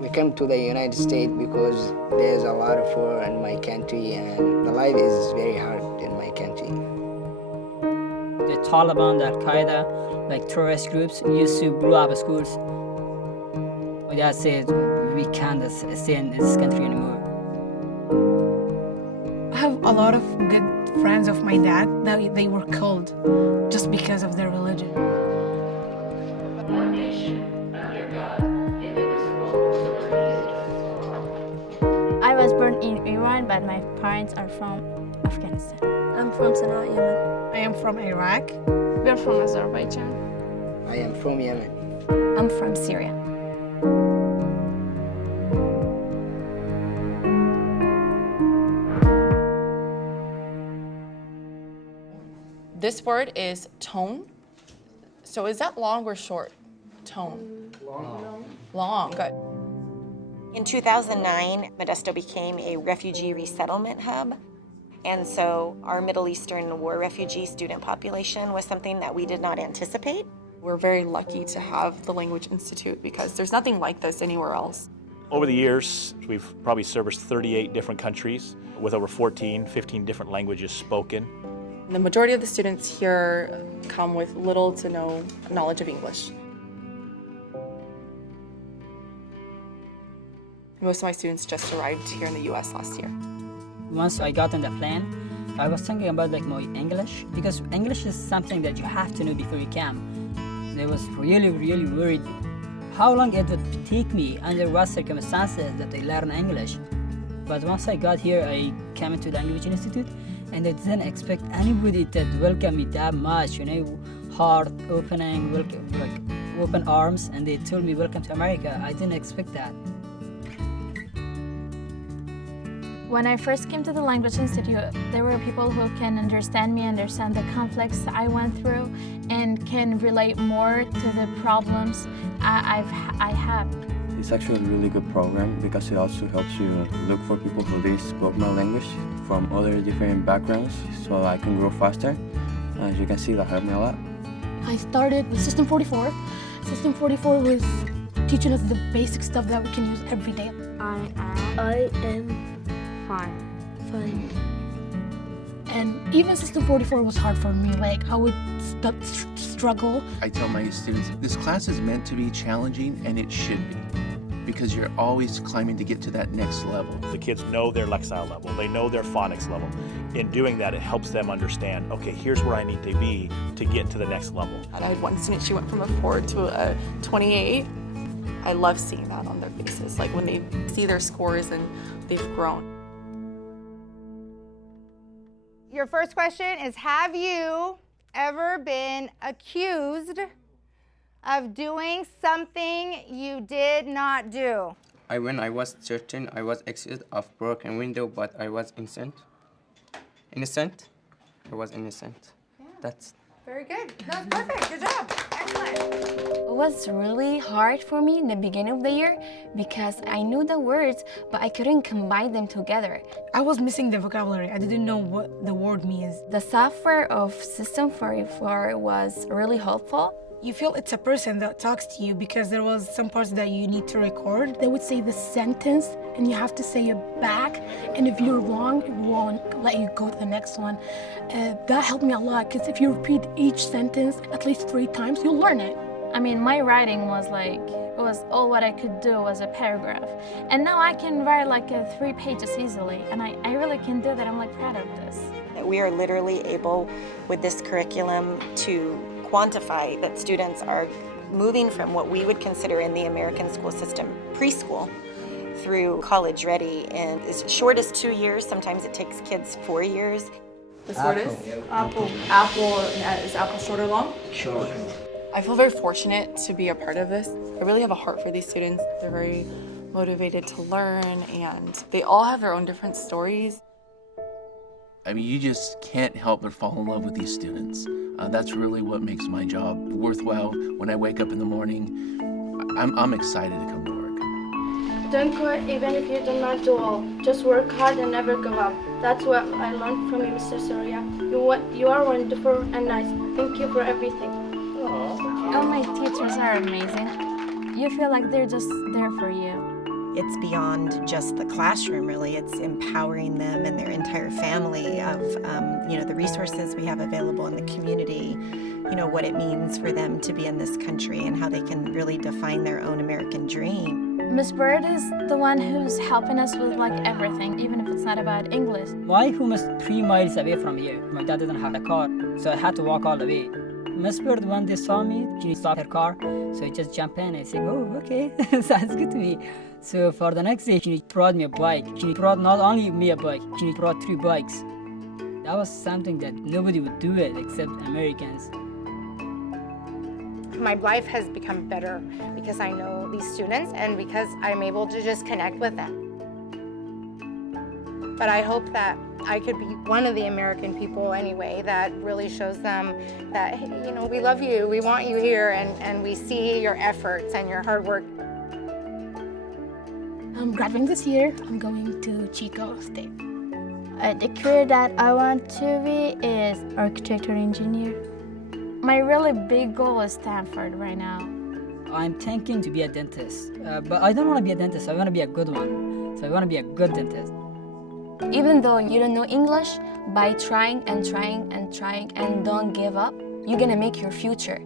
We came to the United States because there's a lot of war in my country and the life is very hard in my country. The Taliban, the Al-Qaeda, like terrorist groups used to blow up schools. My dad said, we can't stay in this country anymore. I have a lot of good friends of my dad that they were killed just because of their religion. One nation, under God, indivisible, with liberty. I was born in Iran, but my parents are from Afghanistan. I'm from Sana'a, Yemen. I am from Iraq. We are from Azerbaijan. I am from Yemen. I'm from Syria. This word is tone. So is that long or short? Tone. Long. Long, good. In 2009, Modesto became a refugee resettlement hub. And so our Middle Eastern war refugee student population was something that we did not anticipate. We're very lucky to have the Language Institute because there's nothing like this anywhere else. Over the years, we've probably serviced 38 different countries with over 15 different languages spoken. The majority of the students here come with little to no knowledge of English. Most of my students just arrived here in the US last year. Once I got on the plane, I was thinking about like my English, because English is something that you have to know before you come. I was really worried how long it would take me, under what circumstances that I learn English. But once I got here, I came into the Language Institute, and I didn't expect anybody to welcome me that much, heart opening, like open arms, and they told me, welcome to America. I didn't expect that. When I first came to the Language Institute, there were people who can understand me, understand the conflicts I went through, and can relate more to the problems I have. It's actually a really good program because it also helps you look for people who they spoke my language from other different backgrounds so I can grow faster. As you can see, that helped me a lot. I started with System 44. System 44 was teaching us the basic stuff that we can use every day. I am fine. And even System 44 was hard for me. Like, I would struggle. I tell my students, this class is meant to be challenging, and it should be, because you're always climbing to get to that next level. The kids know their lexile level, they know their phonics level. In doing that, it helps them understand, okay, here's where I need to be to get to the next level. And I had one student, she went from a 4 to a 28. I love seeing that on their faces, like when they see their scores and they've grown. Your first question is, have you ever been accused of doing something you did not do? When I was 13, I was accused of broken window, but I was innocent. Innocent? I was innocent. Yeah. That's very good. That's perfect. Good job. Excellent. It was really hard for me in the beginning of the year because I knew the words, but I couldn't combine them together. I was missing the vocabulary. I didn't know what the word means. The software of System 44 was really helpful. You feel it's a person that talks to you because there was some parts that you need to record. They would say the sentence and you have to say it back. And if you're wrong, it won't let you go to the next one. That helped me a lot because if you repeat each sentence at least 3 times, you'll learn it. I mean, my writing was like, it was all what I could do was a paragraph. And now I can write like 3 pages easily. And I really can do that. I'm like proud of this. We are literally able, with this curriculum, to quantify that students are moving from what we would consider in the American school system preschool through college ready in as short as 2 years. Sometimes it takes kids 4 years. This word is? Apple. Apple, is apple short or long? Short. I feel very fortunate to be a part of this. I really have a heart for these students. They're very motivated to learn, and they all have their own different stories. I mean, you just can't help but fall in love with these students. That's really what makes my job worthwhile. When I wake up in the morning, I'm excited to come to work. Don't quit even if you do not do all. Just work hard and never give up. That's what I learned from you, Mr. SORIA. You are wonderful and nice. Thank you for everything. All my teachers are amazing. you feel like they're just there for you. It's beyond just the classroom, really. It's empowering them and their entire family of, the resources we have available in the community, what it means for them to be in this country and how they can really define their own American dream. Miss Bird is the one who's helping us with like everything, even if it's not about English. My home is 3 miles away from here. My dad didn't have a car, so I had to walk all the way. Miss Bird, when they saw me, she stopped her car, so I just jumped in and said, oh, okay, sounds good to me. So for the next day, she brought me a bike. She brought not only me a bike, she brought 3 bikes. That was something that nobody would do it except Americans. My life has become better because I know these students and because I'm able to just connect with them. But I hope that I could be one of the American people anyway that really shows them that, hey, we love you, we want you here, and we see your efforts and your hard work. I'm graduating this year. I'm going to Chico State. The career that I want to be is architect or engineer. My really big goal is Stanford right now. I'm thinking to be a dentist, but I don't want to be a dentist. I want to be a good one. So I want to be a good dentist. Even though you don't know English, by trying and trying and trying and don't give up, you're gonna make your future.